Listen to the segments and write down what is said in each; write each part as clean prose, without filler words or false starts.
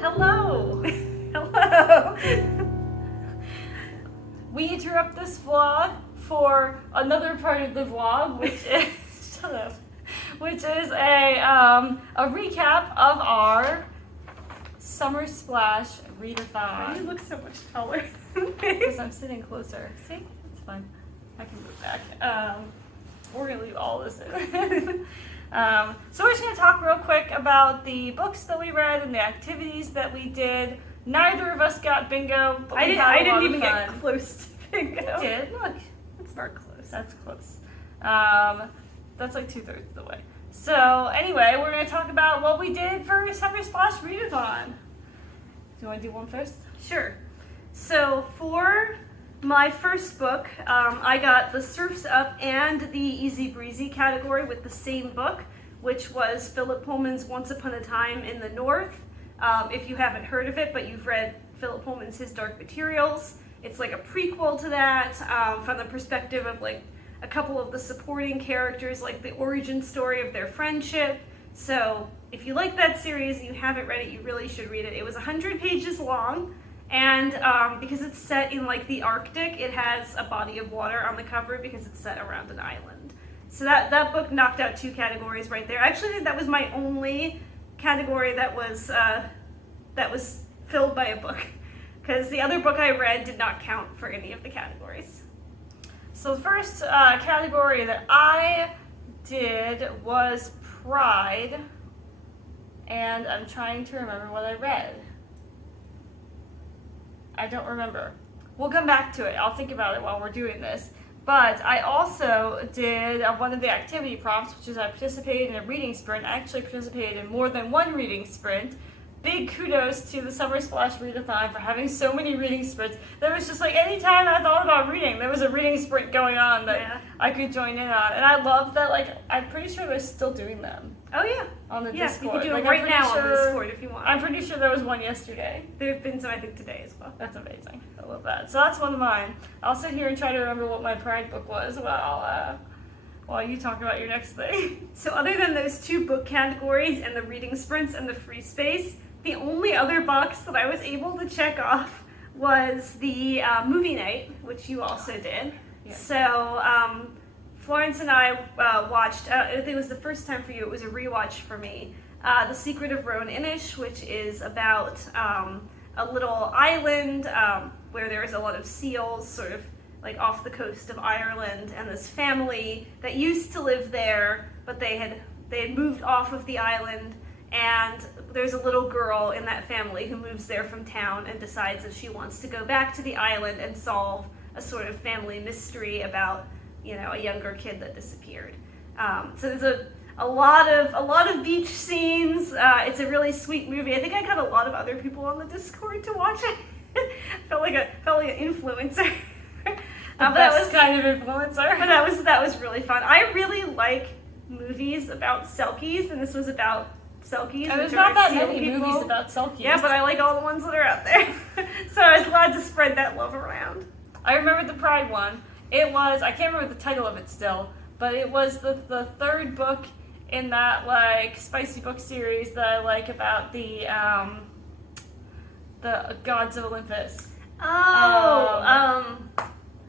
Hello! Hello! We interrupt this vlog for another part of the vlog, which is shut up, which is a recap of our Summer Splash Readathon. Why do you look so much taller? Because I'm sitting closer. See? It's fine. I can move back. We're gonna leave all this in. So we're just going to talk real quick about the books that we read and the activities that we did. Neither of us got bingo, but I didn't even get close to bingo. You did. Look, it's not close. that's close. That's like 2/3 of the way. So anyway, we're going to talk about what we did for Summer Splash Readathon. Do you want to do one first? Sure. So for my first book, I got the Surf's Up and the Easy Breezy category with the same book, which was Philip Pullman's Once Upon a Time in the North. If you haven't heard of it, but you've read Philip Pullman's His Dark Materials, it's like a prequel to that, from the perspective of like a couple of the supporting characters, like the origin story of their friendship. So if you like that series and you haven't read it, you really should read it. It was 100 pages long. And because it's set in like the Arctic, it has a body of water on the cover because it's set around an island. So that book knocked out 2 categories right there. I actually think that was my only category that was filled by a book, because the other book I read did not count for any of the categories. So the first category that I did was Pride, and I'm trying to remember what I read. I don't remember. We'll come back to it. I'll think about it while we're doing this. But I also did one of the activity prompts, which is I participated in a reading sprint. I actually participated in more than one reading sprint. Big kudos to the Summer Splash Readathon for having so many reading sprints. There was just like any time I thought about reading, there was a reading sprint going on that I could join in on. And I love that, like, I'm pretty sure they're still doing them. Oh yeah. On the Yeah, Discord. you can do it Like, right now on the Discord if you want. I'm pretty sure there was one yesterday. There have been some, I think, today as well. That's amazing. I love that. So that's one of mine. I'll sit here and try to remember what my Pride book was while you talk about your next thing. So other than those 2 book categories and the reading sprints and the free space, the only other box that I was able to check off was the movie night, which you also did. Yeah. So Florence and I watched, I think it was the first time for you, it was a rewatch for me, The Secret of Roan Inish, which is about a little island where there's a lot of seals, sort of like off the coast of Ireland, and this family that used to live there, but they had moved off of the island, and there's a little girl in that family who moves there from town and decides that she wants to go back to the island and solve a sort of family mystery about, you know, a younger kid that disappeared. So there's a lot of beach scenes. It's a really sweet movie. I think I got a lot of other people on the Discord to watch it. felt like an influencer. But that was kind of influencer. But that was really fun. I really like movies about Selkies, and this was about Selkies. And there's not that many movies about Selkies. Yeah, but I like all the ones that are out there. So I was glad to spread that love around. I remember the Pride one. It was, I can't remember the title of it still, but it was the third book in that like spicy book series that I like about the gods of Olympus.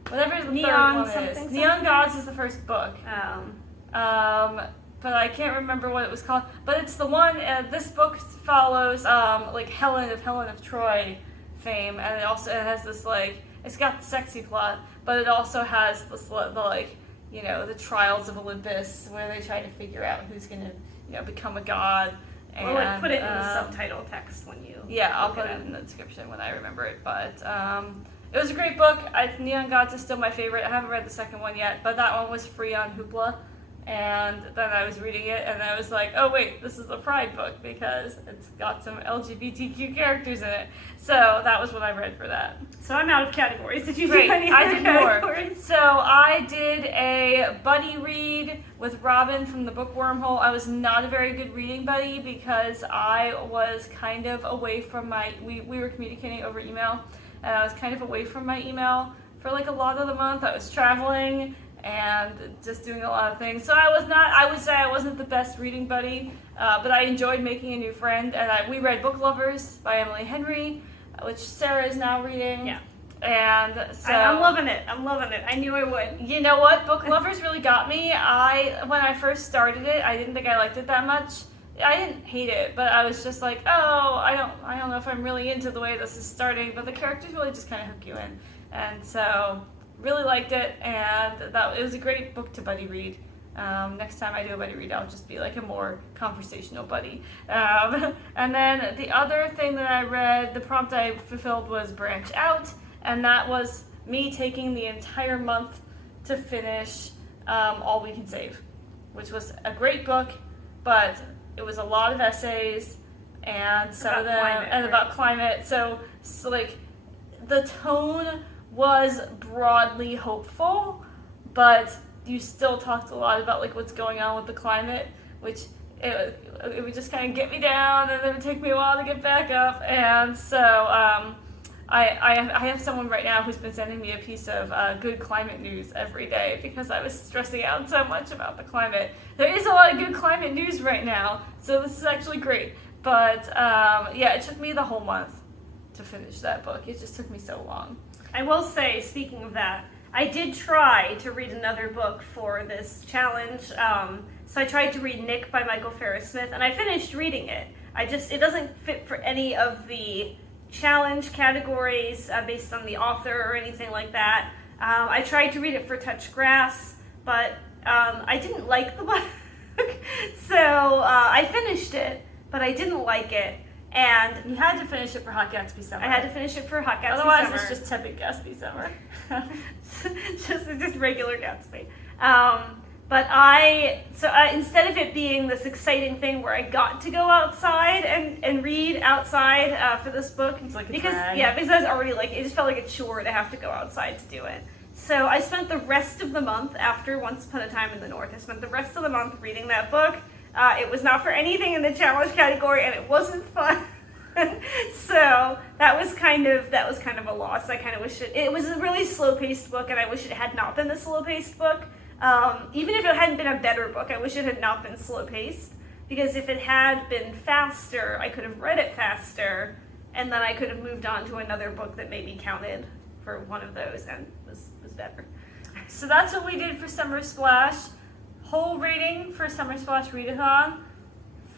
Whatever the Neon third one is. something. Neon Gods is the first book. But I can't remember what it was called. But it's the one. This book follows like Helen of Troy fame, and it has this like it's got the sexy plot, but it also has this the like you know the trials of Olympus where they try to figure out who's gonna become a god. And, We'll like put it in the subtitle text when you. Yeah, I'll put it in the description when I remember it. But it was a great book. Neon Gods is still my favorite. I haven't read the second one yet, but that one was free on Hoopla. And then I was reading it, and I was like, oh wait, this is a Pride book because it's got some LGBTQ characters in it. So that was what I read for that. So I'm out of categories. Did you Great. do any I other did categories? more. So I did a buddy read with Robin from the book Wormhole. I was not a very good reading buddy because I was kind of away from we were communicating over email, and I was kind of away from my email for like a lot of the month. I was traveling and just doing a lot of things. So I would say I wasn't the best reading buddy, but I enjoyed making a new friend. And we read Book Lovers by Emily Henry, which Sarah is now reading. Yeah. And so I'm loving it. I knew I would. You know what? Book Lovers really got me. When I first started it, I didn't think I liked it that much. I didn't hate it, but I was just like, oh, I don't know if I'm really into the way this is starting, but the characters really just kind of hook you in. And so really liked it, and it was a great book to buddy read. Next time I do a buddy read, I'll just be like a more conversational buddy. And then the other thing that I read, the prompt I fulfilled was Branch Out, and that was me taking the entire month to finish All We Can Save, which was a great book, but it was a lot of essays and some of them about climate. So like the tone was broadly hopeful, but you still talked a lot about like what's going on with the climate, which it would just kind of get me down, and it would take me a while to get back up. And so I have someone right now who's been sending me a piece of good climate news every day because I was stressing out so much about the climate. There is a lot of good climate news right now, so this is actually great. But yeah, it took me the whole month to finish that book. It just took me so long. I will say, speaking of that, I did try to read another book for this challenge. So I tried to read Nick by Michael Farris Smith, and I finished reading it. It doesn't fit for any of the challenge categories based on the author or anything like that. I tried to read it for Touch Grass, but I didn't like the book. So I finished it, but I didn't like it. And you had to finish it for Hot Gatsby Summer. I had to finish it for Hot Gatsby Otherwise, Summer. it's just tepid Gatsby Summer. just regular Gatsby. But instead of it being this exciting thing where I got to go outside and read outside for this book, it's like because I was already like, it just felt like a chore to have to go outside to do it. So I spent the rest of the month after Once Upon a Time in the North. I spent the rest of the month reading that book. It was not for anything in the challenge category, and it wasn't fun. So that was kind of a loss. I kind of wish it was a really slow-paced book, and I wish it had not been a slow-paced book. Even if it hadn't been a better book, I wish it had not been slow-paced, because if it had been faster, I could have read it faster, and then I could have moved on to another book that maybe counted for one of those and was better. So that's what we did for Summer Splash. Whole rating for Summer Splash Readathon,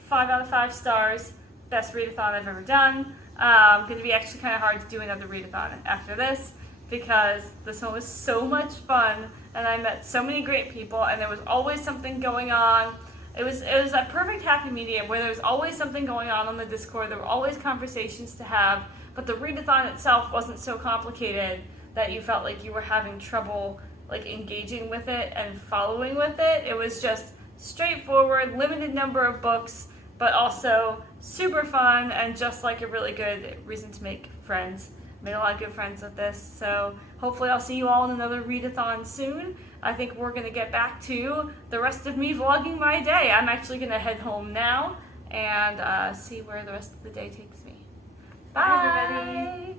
5 out of 5 stars. Best readathon I've ever done. Going to be actually kind of hard to do another readathon after this. because this one was so much fun and I met so many great people and there was always something going on. It was a perfect happy medium where there was always something going on the Discord. There were always conversations to have, but the readathon itself wasn't so complicated that you felt like you were having trouble like engaging with it and following with it. It was just straightforward, limited number of books, but also super fun and just like a really good reason to make friends. Made a lot of good friends with this, so hopefully I'll see you all in another readathon soon. I think we're going to get back to the rest of me vlogging my day. I'm actually going to head home now and see where the rest of the day takes me. Bye, Bye everybody.